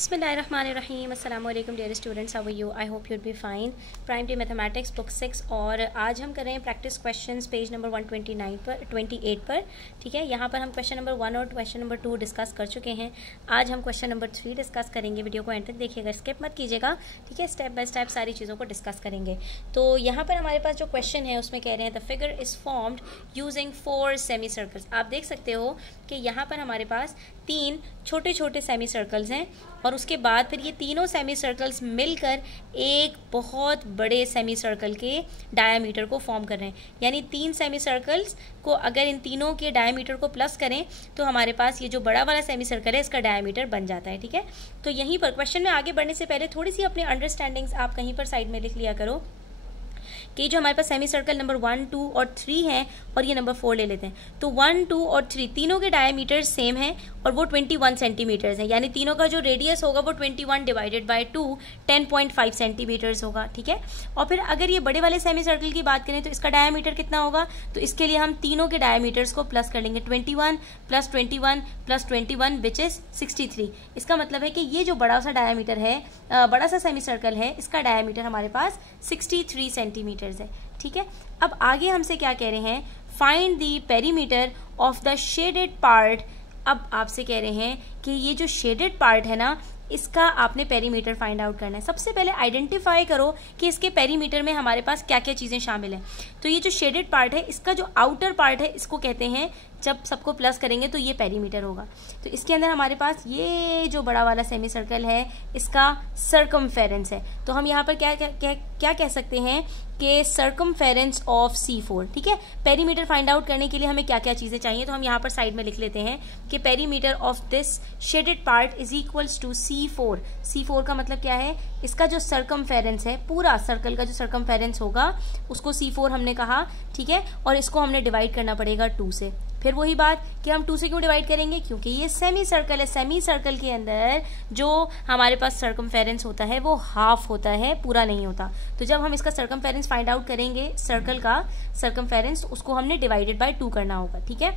बिस्मिल्लाहिर्रहमानिर्रहीम अस्सलाम वालेकुम dear students, how are you? I hope you'd be fine. Prime day mathematics book 6 और आज हम कर रहे हैं प्रैक्टिस क्वेश्चंस पेज नंबर 128 पर। ठीक है, यहाँ पर हम क्वेश्चन नंबर 1 और क्वेश्चन नंबर 2 डिस्कस कर चुके हैं। आज हम क्वेश्चन नंबर 3 डिस्कस करेंगे। वीडियो को एंड तक देखिएगा, स्किप मत कीजिएगा। ठीक है, स्टेप बाय स्टेप सारी चीज़ों को डिस्कस करेंगे। तो यहाँ पर हमारे पास जो क्वेश्चन है उसमें कह रहे हैं the figure is formed using 4 semi circles. आप देख सकते हो कि यहाँ पर हमारे पास 3 छोटे छोटे सेमी सर्कल्स हैं और उसके बाद फिर ये तीनों सेमी सर्कल्स मिलकर एक बहुत बड़े सेमी सर्कल के डायामीटर को फॉर्म कर रहे हैं। यानी 3 सेमी सर्कल्स को अगर इन तीनों के डायामीटर को प्लस करें तो हमारे पास ये जो बड़ा वाला सेमी सर्कल है इसका डायामीटर बन जाता है। ठीक है, तो यहीं पर क्वेश्चन में आगे बढ़ने से पहले थोड़ी सी अपनी अंडरस्टैंडिंग्स आप कहीं पर साइड में लिख लिया करो कि जो हमारे पास सेमी सर्कल नंबर 1, 2 और 3 हैं और ये नंबर 4 ले लेते हैं। तो 1, 2 और 3 तीनों के डायमीटर सेम हैं और वो 21 सेंटीमीटर्स हैं। यानी तीनों का जो रेडियस होगा वो 21 डिवाइडेड बाय 2 10.5 सेंटीमीटर्स होगा। ठीक है, और फिर अगर ये बड़े वाले सेमी सर्कल की बात करें तो इसका डायमीटर कितना होगा, तो इसके लिए हम तीनों के डायमीटर्स को प्लस कर लेंगे। 21 प्लस 21 प्लस 21 विच इज 63। इसका मतलब है कि ये जो बड़ा सा डायमीटर है, बड़ा सा सेमी सर्कल है, इसका डायमीटर हमारे पास 63 सेंटीमीटर है। ठीक है, अब आगे हमसे क्या कह रहे हैं, find the perimeter of the shaded part. अब आपसे कह रहे हैं कि ये जो शेडेड पार्ट है ना, इसका आपने पेरीमीटर फाइंड आउट करना है। सबसे पहले आइडेंटिफाई करो कि इसके पेरीमीटर में हमारे पास क्या क्या चीज़ें शामिल हैं। तो ये जो शेडेड पार्ट है, इसका जो आउटर पार्ट है इसको कहते हैं, जब सबको प्लस करेंगे तो ये पेरीमीटर होगा। तो इसके अंदर हमारे पास ये जो बड़ा वाला सेमी सर्कल है इसका सर्कमफेरेंस है। तो हम यहाँ पर क्या कह सकते हैं कि सर्कमफेरेंस ऑफ C4। ठीक है, पेरीमीटर फाइंड आउट करने के लिए हमें क्या क्या चीज़ें चाहिए, तो हम यहाँ पर साइड में लिख लेते हैं कि perimeter of this shaded part is equals to C4। C4 का मतलब क्या है, इसका जो सर्कमफेरेंस है, पूरा सर्कल का जो सर्कमफेरेंस होगा उसको C4 हमने कहा। ठीक है, और इसको हमने डिवाइड करना पड़ेगा 2 से। फिर वही बात कि हम 2 से क्यों डिवाइड करेंगे, क्योंकि ये सेमी सर्कल है। सेमी सर्कल के अंदर जो हमारे पास सर्कमफेरेंस होता है वो हाफ होता है, पूरा नहीं होता। तो जब हम इसका सर्कमफेरेंस फाइंड आउट करेंगे, सर्कल का सर्कमफेरेंस, उसको हमने डिवाइडेड बाय 2 करना होगा। ठीक है,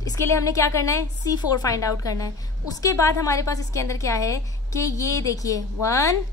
तो इसके लिए हमने क्या करना है, C4 फाइंड आउट करना है। उसके बाद हमारे पास इसके अंदर क्या है कि ये देखिए 1,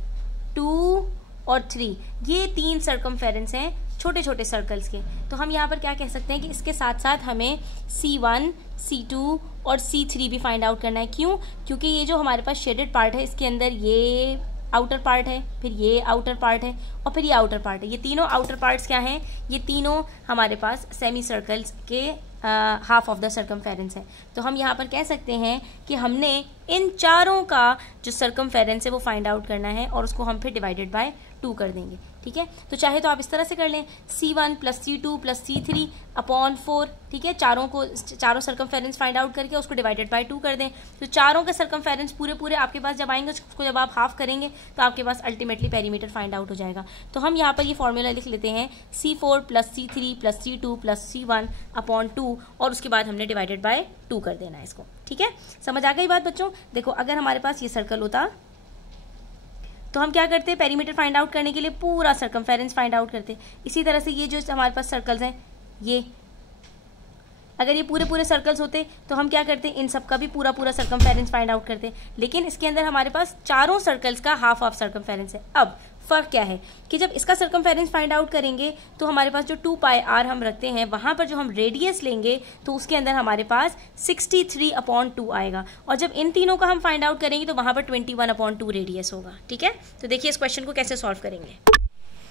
2 और 3, ये 3 सर्कमफेरेंस हैं छोटे छोटे सर्कल्स के। तो हम यहाँ पर क्या कह सकते हैं कि इसके साथ साथ हमें C1, C2 और C3 भी फाइंड आउट करना है। क्यों? क्योंकि ये जो हमारे पास शेडेड पार्ट है इसके अंदर ये आउटर पार्ट है, फिर ये आउटर पार्ट है और फिर ये आउटर पार्ट है। ये तीनों आउटर पार्ट्स क्या हैं, ये तीनों हमारे पास सेमी सर्कल्स के हाफ ऑफ द सर्कमफेरेंस है। तो हम यहाँ पर कह सकते हैं कि हमने इन चारों का जो सर्कमफेरेंस है वो फाइंड आउट करना है और उसको हम फिर डिवाइडेड बाय 2 कर देंगे। ठीक है, तो चाहे तो आप इस तरह से कर लें, C1 plus C2 plus C3 upon 4। ठीक है, चारों सर्कमफेरेंस फाइंड आउट करके उसको डिवाइडेड बाय 2 कर दें। तो चारों के सर्कमफेरेंस पूरे आपके पास जब आएंगे, उसको जब आप हाफ करेंगे तो आपके पास अल्टीमेटली पेरीमीटर फाइंड आउट हो जाएगा। तो हम यहाँ पर ये फॉर्मूला लिख लेते हैं, C4 plus C3 plus C2 plus C1 upon 2 और उसके बाद हमने डिवाइडेड बाय 2 कर देना है इसको। ठीक है, समझ आ गई बात बच्चों? देखो, अगर हमारे पास ये सर्कल होता तो हम क्या करते, पेरीमीटर फाइंड आउट करने के लिए पूरा सर्कमफेरेंस फाइंड आउट करते। इसी तरह से ये जो हमारे पास सर्कल्स हैं, ये अगर ये पूरे सर्कल्स होते तो हम क्या करते, इन सब का भी पूरा सर्कमफेरेंस फाइंड आउट करते। लेकिन इसके अंदर हमारे पास चारों सर्कल्स का हाफ ऑफ सर्कमफेरेंस है। अब फर्क क्या है कि जब इसका सर्कमफेरेंस फाइंड आउट करेंगे तो हमारे पास जो 2 पाई r हम रखते हैं, वहां पर जो हम रेडियस लेंगे तो उसके अंदर हमारे पास 63 अपॉन 2 आएगा। और जब इन तीनों का हम फाइंड आउट करेंगे तो वहां पर 21 अपॉन 2 रेडियस होगा। ठीक है, तो देखिए इस क्वेश्चन को कैसे सॉल्व करेंगे।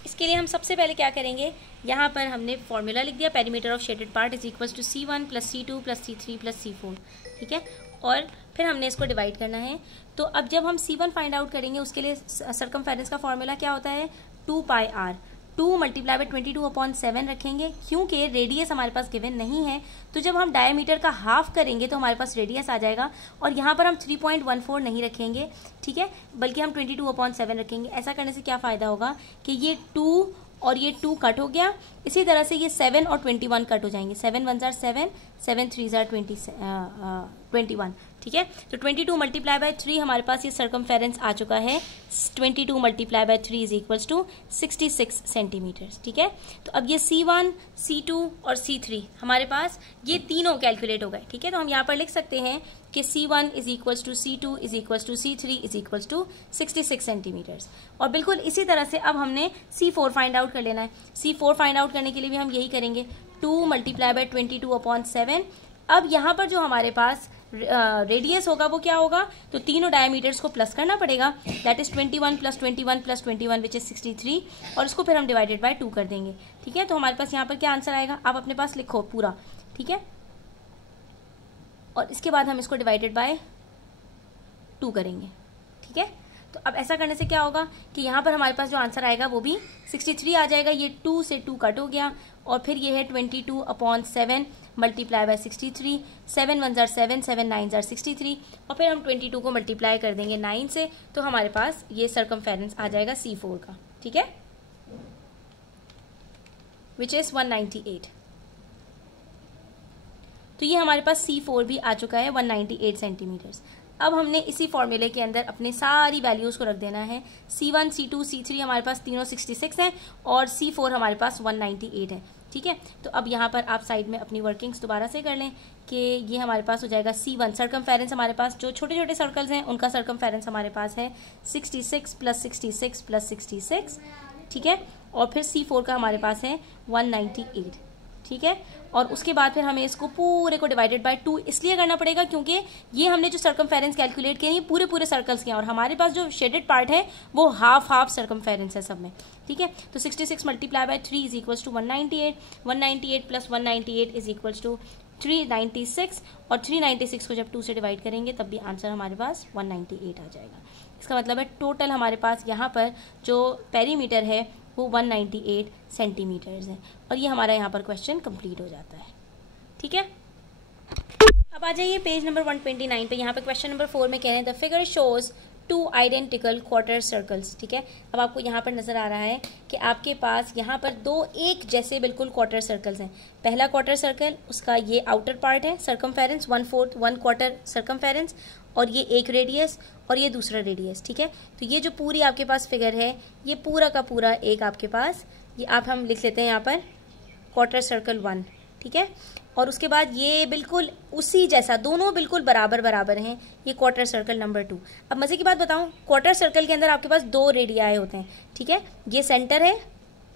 इसके लिए हम सबसे पहले क्या करेंगे, यहाँ पर हमने फॉर्मूला लिख दिया, perimeter of shaded part is equals to C1 plus C2 plus C3 plus C4। ठीक है, और फिर हमने इसको डिवाइड करना है। तो अब जब हम C1 फाइंड आउट करेंगे उसके लिए सर्कमफेरेंस का फॉर्मूला क्या होता है, 2 पाई r। 2 मल्टीप्लाई बाय 22 अपॉन 7 रखेंगे, क्योंकि रेडियस हमारे पास गिवन नहीं है। तो जब हम डायमीटर का हाफ करेंगे तो हमारे पास रेडियस आ जाएगा और यहाँ पर हम 3.14 नहीं रखेंगे। ठीक है, बल्कि हम 22 अपॉन 7 रखेंगे। ऐसा करने से क्या फ़ायदा होगा कि ये 2 और ये 2 कट हो गया। इसी तरह से ये 7 और 21 कट हो जाएंगे। 7 1 जार 7, 7 3 जार 21। ठीक है, तो 22 मल्टीप्लाई बाय 3 हमारे पास ये सर्कमफेरेंस आ चुका है। 22 multiply by 3 is equals to 66 centimetres. ठीक है, तो अब ये C1, C2 और C3 हमारे पास ये तीनों कैलकुलेट हो गए। ठीक है, तो हम यहाँ पर लिख सकते हैं कि C1 is equals to C2 is equals to C3 is equals to 66 centimetres. और बिल्कुल इसी तरह से अब हमने C4 फाइंड आउट कर लेना है। C4 फाइंड आउट करने के लिए भी हम यही करेंगे, 2 मल्टीप्लाई बाय 22/7। अब यहाँ पर जो हमारे पास रेडियस होगा वो क्या होगा, तो तीनों डायमीटर्स को प्लस करना पड़ेगा, दैट इज 21 + 21 + 21 विच इज 63, और इसको फिर हम डिवाइडेड बाय 2 कर देंगे। ठीक है, तो हमारे पास यहाँ पर क्या आंसर आएगा, आप अपने पास लिखो पूरा। ठीक है, और इसके बाद हम इसको डिवाइडेड बाय 2 करेंगे। ठीक है, तो अब ऐसा करने से क्या होगा कि यहाँ पर हमारे पास जो आंसर आएगा वो भी 63 आ जाएगा। ये 2 से 2 कट हो गया, और फिर ये है 22/7 मल्टीप्लाई बाय 63, 7 1 7, 7 9 63, और फिर हम 22 को मल्टीप्लाई कर देंगे 9 से, तो हमारे पास ये सर्कमफेरेंस आ जाएगा C4 का। ठीक है, विच इज 198। तो ये हमारे पास C4 भी आ चुका है 198 सेंटीमीटर्स। अब हमने इसी फॉर्मूले के अंदर अपने सारी वैल्यूज को रख देना है। C1 C2 C3 हमारे पास तीनों 66 हैं, और C4 हमारे पास 198 है। ठीक है, तो अब यहाँ पर आप साइड में अपनी वर्किंग्स दोबारा से कर लें कि ये हमारे पास हो जाएगा C1 सर्कमफेरेंस, हमारे पास जो छोटे छोटे सर्कल्स हैं उनका सर्कमफेरेंस हमारे पास है 66 + 66 + 66। ठीक है, और फिर C4 का हमारे पास है 198। ठीक है, और उसके बाद फिर हमें इसको पूरे को डिवाइडेड बाय 2 इसलिए करना पड़ेगा क्योंकि ये हमने जो सर्कमफेरेंस कैलकुलेट किए हैं पूरे पूरे सर्कल्स के हैं, और हमारे पास जो शेडेड पार्ट है वो हाफ सर्कमफेरेंस है सब में। ठीक है, तो 66 multiply by 3 is equals to 198, 198 + 198 is equals to 396, और 396 को जब 2 से डिवाइड करेंगे तब भी आंसर हमारे पास 198 आ जाएगा। इसका मतलब है टोटल हमारे पास यहाँ पर जो पेरीमीटर है वो 198 सेंटीमीटर्स है, और ये हमारा यहाँ पर क्वेश्चन कंप्लीट हो जाता है। ठीक है, अब आ जाइए पेज नंबर 129 पे। यहाँ पे क्वेश्चन नंबर 4 में कह रहे हैं the figure shows 2 identical quarter circles. ठीक है, अब आपको यहाँ पर नजर आ रहा है कि आपके पास यहाँ पर 2 एक जैसे बिल्कुल क्वार्टर सर्कल्स हैं। पहला क्वार्टर सर्कल, उसका ये आउटर पार्ट है सर्कमफेरेंस 1/4 1 क्वार्टर सर्कमफेरेंस, और ये एक रेडियस और ये दूसरा रेडियस। ठीक है, तो ये जो पूरी आपके पास फिगर है ये पूरा का पूरा एक आपके पास, ये आप हम लिख लेते हैं यहाँ पर क्वार्टर सर्कल 1। ठीक है, और उसके बाद ये बिल्कुल उसी जैसा दोनों बिल्कुल बराबर बराबर हैं, ये क्वार्टर सर्कल नंबर 2। अब मज़े की बात बताऊं, क्वार्टर सर्कल के अंदर आपके पास 2 रेडियाई होते हैं। ठीक है, ये सेंटर है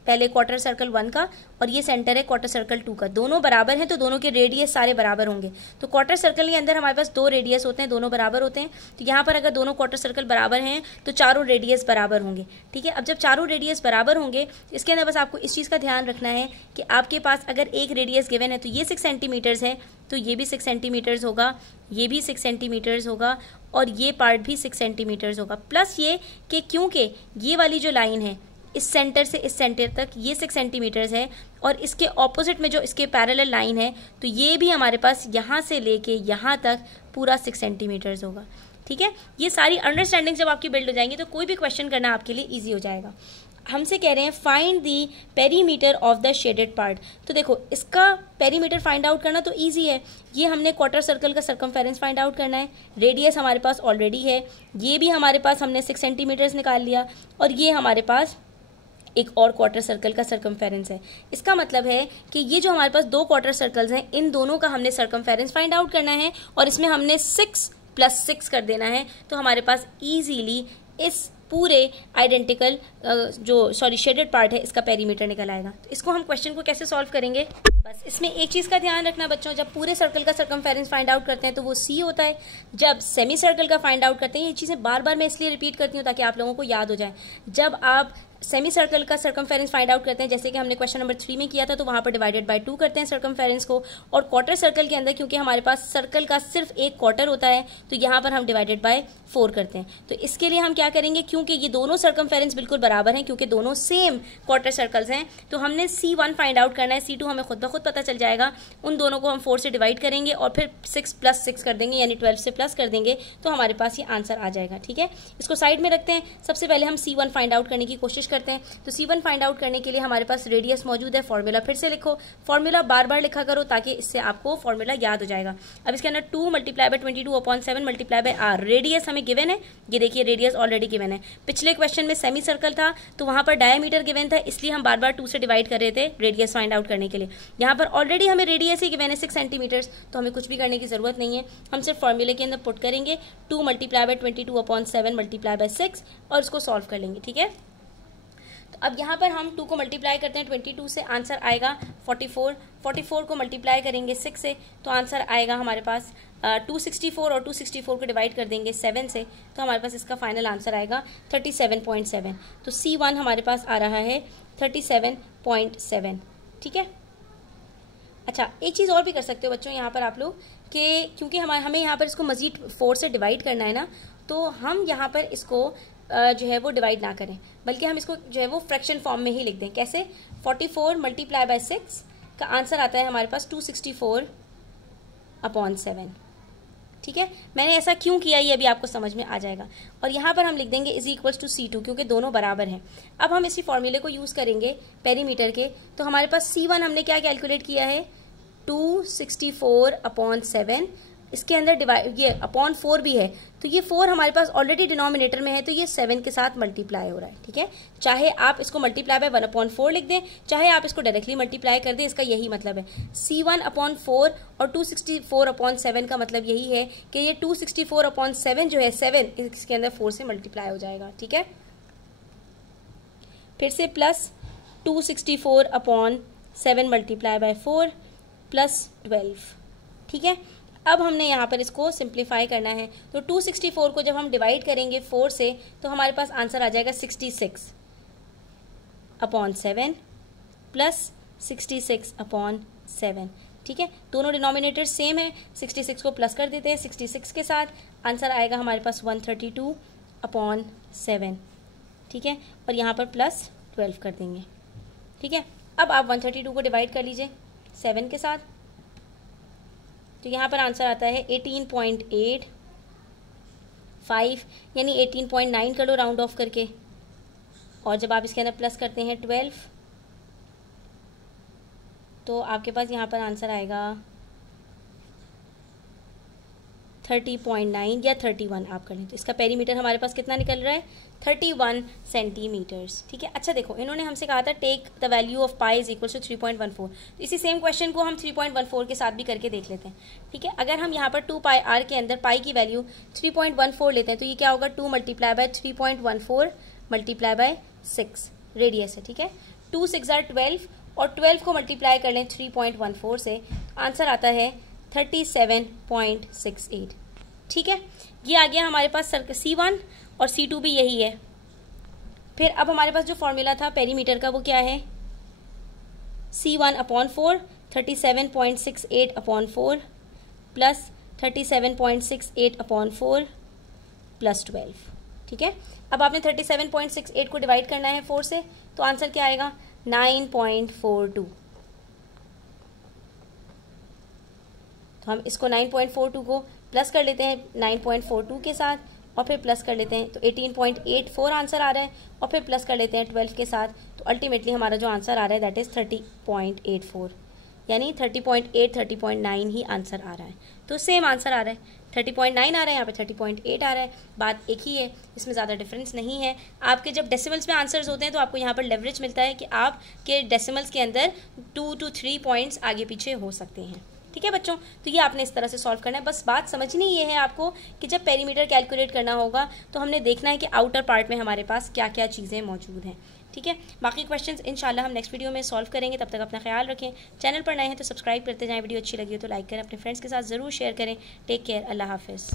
पहले क्वार्टर सर्कल 1 का, और ये सेंटर है क्वार्टर सर्कल 2 का। दोनों बराबर हैं तो दोनों के रेडियस सारे बराबर होंगे। तो क्वार्टर सर्कल के अंदर हमारे पास 2 रेडियस होते हैं, दोनों बराबर होते हैं। तो यहाँ पर अगर दोनों क्वार्टर सर्कल बराबर हैं तो चारों रेडियस बराबर होंगे। ठीक है, अब जब चारों रेडियस बराबर होंगे इसके अंदर बस आपको इस चीज़ का ध्यान रखना है कि आपके पास अगर एक रेडियस गिवन है तो ये 6 सेंटीमीटर्स है, तो ये भी 6 सेंटीमीटर्स होगा, ये भी 6 सेंटीमीटर्स होगा, और ये पार्ट भी 6 सेंटीमीटर्स होगा। प्लस ये कि क्योंकि ये वाली जो लाइन है इस सेंटर से इस सेंटर तक ये 6 सेंटीमीटर्स है, और इसके ऑपोजिट में जो इसके पैरेलल लाइन है तो ये भी हमारे पास यहाँ से लेके यहाँ तक पूरा 6 सेंटीमीटर्स होगा। ठीक है, ये सारी अंडरस्टैंडिंग जब आपकी बिल्ड हो जाएंगी तो कोई भी क्वेश्चन करना आपके लिए ईजी हो जाएगा। हमसे कह रहे हैं find the perimeter of the shaded part. तो देखो इसका पेरीमीटर फाइंड आउट करना तो ईजी है, ये हमने क्वार्टर सर्कल का सर्कमफेरेंस फाइंड आउट करना है, रेडियस हमारे पास ऑलरेडी है, ये भी हमारे पास हमने 6 सेंटीमीटर्स निकाल लिया, और ये हमारे पास एक और क्वार्टर सर्कल का सर्कमफेरेंस है। इसका मतलब है कि ये जो हमारे पास 2 क्वार्टर सर्कल्स हैं इन दोनों का हमने सर्कमफेरेंस फाइंड आउट करना है, और इसमें हमने 6 + 6 कर देना है, तो हमारे पास इजीली इस पूरे आइडेंटिकल शेडेड पार्ट है इसका पेरीमीटर निकल आएगा। तो इसको हम क्वेश्चन को कैसे सॉल्व करेंगे, बस इसमें एक चीज़ का ध्यान रखना बच्चों, जब पूरे सर्कल का सर्कमफेरेंस फाइंड आउट करते हैं तो वो C होता है, जब सेमी सर्कल का फाइंड आउट करते हैं, ये चीज़ें बार बार मैं इसलिए रिपीट करती हूँ ताकि आप लोगों को याद हो जाए, जब आप सेमी सर्कल का सर्कमफेरेंस फाइंड आउट करते हैं जैसे कि हमने क्वेश्चन नंबर 3 में किया था, तो वहाँ पर डिवाइडेड बाय 2 करते हैं सर्कमफेरेंस को, और क्वार्टर सर्कल के अंदर क्योंकि हमारे पास सर्कल का सिर्फ एक क्वार्टर होता है तो यहाँ पर हम डिवाइडेड बाय 4 करते हैं। तो इसके लिए हम क्या करेंगे, क्योंकि ये दोनों सर्कमफेरेंस बिल्कुल बराबर हैं, क्योंकि दोनों सेम क्वार्टर सर्कल्स हैं, तो हमने C1 फाइंड आउट करना है, C2 हमें खुद ब खुद पता चल जाएगा। उन दोनों को हम 4 से डिवाइड करेंगे और फिर 6 + 6 कर देंगे, यानी 12 से प्लस कर देंगे, तो हमारे पास ये आंसर आ जाएगा। ठीक है, इसको साइड में रखते हैं। सबसे पहले हम C1 फाइंड आउट करने की कोशिश करते हैं। तो C1 फाइंड आउट करने के लिए हमारे पास रेडियस मौजूद है। फॉर्मूला फिर से लिखो, फॉर्मूला बार बार लिखा करो ताकि इससे आपको फॉर्मूला याद हो जाएगा। अब इसके अंदर 2 multiply by 22/7 multiply by R, radius हमें गिवन है, ये देखिए रेडियस ऑलरेडी गिवन है। पिछले क्वेश्चन में सेमी सर्कल था तो वहां पर डायमीटर गिवन था, इसलिए हम बार बार 2 से डिवाइड कर रहे थे रेडियस फाइंड आउट करने के लिए। यहाँ पर ऑलरेडी हमें रेडियस ही गिवन है 6 सेंटीमीटर्स, तो हमें कुछ भी करने की जरूरत नहीं है, हम सिर्फ फॉर्मूले के अंदर पुट करेंगे 2 मल्टीप्लाई बाय 22/7 मल्टीप्लाई बाय 6 और इसको सॉल्व कर लेंगे। ठीक है, तो अब यहाँ पर हम 2 को मल्टीप्लाई करते हैं 22 से, आंसर आएगा 44। 44 को मल्टीप्लाई करेंगे 6 से तो आंसर आएगा हमारे पास 264 और 264 को डिवाइड कर देंगे 7 से तो हमारे पास इसका फाइनल आंसर आएगा 37.7। तो C1 हमारे पास आ रहा है 37.7। ठीक है, अच्छा एक चीज़ और भी कर सकते हो बच्चों यहाँ पर आप लोग कि क्योंकि हमें यहाँ पर इसको मज़ीद 4 से डिवाइड करना है ना, तो हम यहाँ पर इसको जो है वो डिवाइड ना करें, बल्कि हम इसको जो है वो फ्रैक्शन फॉर्म में ही लिख दें। कैसे? 44 मल्टीप्लाई बाय 6 का आंसर आता है हमारे पास 264/7। ठीक है, मैंने ऐसा क्यों किया ये अभी आपको समझ में आ जाएगा। और यहाँ पर हम लिख देंगे इज इक्वल्स टू C2 क्योंकि दोनों बराबर हैं। अब हम इसी फॉर्मूले को यूज़ करेंगे पेरीमीटर के, तो हमारे पास C1 हमने क्या कैलकुलेट किया है 264/7, इसके अंदर डिवाइड ये अपॉन 4 भी है, तो ये 4 हमारे पास ऑलरेडी डिनोमिनेटर में है तो ये 7 के साथ मल्टीप्लाई हो रहा है। ठीक है, चाहे आप इसको मल्टीप्लाई बाय 1/4 लिख दें, चाहे आप इसको डायरेक्टली मल्टीप्लाई कर दें, इसका यही मतलब है। C1/4 और 264/7 का मतलब यही है कि ये 264/7 जो है 7 इसके अंदर 4 से मल्टीप्लाई हो जाएगा। ठीक है, फिर से प्लस 264/7 मल्टीप्लाई बाय 4 प्लस 12। ठीक है, अब हमने यहाँ पर इसको सिंप्लीफाई करना है, तो 264 को जब हम डिवाइड करेंगे 4 से तो हमारे पास आंसर आ जाएगा 66/7 प्लस 66/7। ठीक है, दोनों डिनोमिनेटर सेम है, 66 को प्लस कर देते हैं 66 के साथ, आंसर आएगा हमारे पास 132/7। ठीक है, और यहाँ पर प्लस 12 कर देंगे। ठीक है, अब आप 132 को डिवाइड कर लीजिए 7 के साथ, तो यहाँ पर आंसर आता है 18.85 यानी 18.9 कर लो राउंड ऑफ करके, और जब आप इसके अंदर प्लस करते हैं 12 तो आपके पास यहाँ पर आंसर आएगा 30.9 या 31 आप कर लें, तो इसका पेरीमीटर हमारे पास कितना निकल रहा है 31 सेंटीमीटर्स। ठीक है, अच्छा देखो इन्होंने हमसे कहा था take the value of pi is equal to 3.14, तो इसी सेम क्वेश्चन को हम 3.14 के साथ भी करके देख लेते हैं। ठीक है, अगर हम यहाँ पर 2πr के अंदर पाई की वैल्यू 3.14 लेते हैं तो ये क्या होगा 2 multiply bye 3.14 multiply by 6 radius है। ठीक है, 2 6 are 12 और 12 को मल्टीप्लाई कर लें 3.14 से, आंसर आता है 37.68। ठीक है, ये आ गया हमारे पास C1 और C2 भी यही है। फिर अब हमारे पास जो फॉर्मूला था पेरीमीटर का वो क्या है C1/4 37.68/4 प्लस 37.68/4 प्लस 12। ठीक है, अब आपने 37.68 को डिवाइड करना है 4 से, तो आंसर क्या आएगा 9.42। तो हम इसको 9.42 को प्लस कर लेते हैं 9.42 के साथ और फिर प्लस कर लेते हैं, तो 18.84 आंसर आ रहा है, और फिर प्लस कर लेते हैं 12 के साथ, तो अल्टीमेटली हमारा जो आंसर आ रहा है दैट इज़ 30.84, यानी 30.8 30.9 ही आंसर आ रहा है। तो सेम आंसर आ रहा है, 30.9 आ रहा है, यहाँ पे 30.8 आ रहा है, बात एक ही है, इसमें ज़्यादा डिफरेंस नहीं है। आपके जब डेसिमल्स में आंसर्स होते हैं तो आपको यहाँ पर लेवरेज मिलता है कि आपके डेसिमल्स के अंदर 2 to 3 पॉइंट्स आगे पीछे हो सकते हैं। ठीक है बच्चों, तो ये आपने इस तरह से सॉल्व करना है। बस बात समझनी ये है आपको कि जब पेरीमीटर कैलकुलेट करना होगा तो हमने देखना है कि आउटर पार्ट में हमारे पास क्या क्या चीज़ें मौजूद हैं। ठीक है, बाकी क्वेश्चंस इंशाल्लाह हम नेक्स्ट वीडियो में सॉल्व करेंगे। तब तक अपना ख्याल रखें, चैनल पर नए हैं तो सब्सक्राइब करते जाएं, वीडियो अच्छी लगी हो तो लाइक करें, अपने फ्रेंड्स के साथ ज़रूर शेयर करें। टेक केयर, अल्लाह हाफिज़।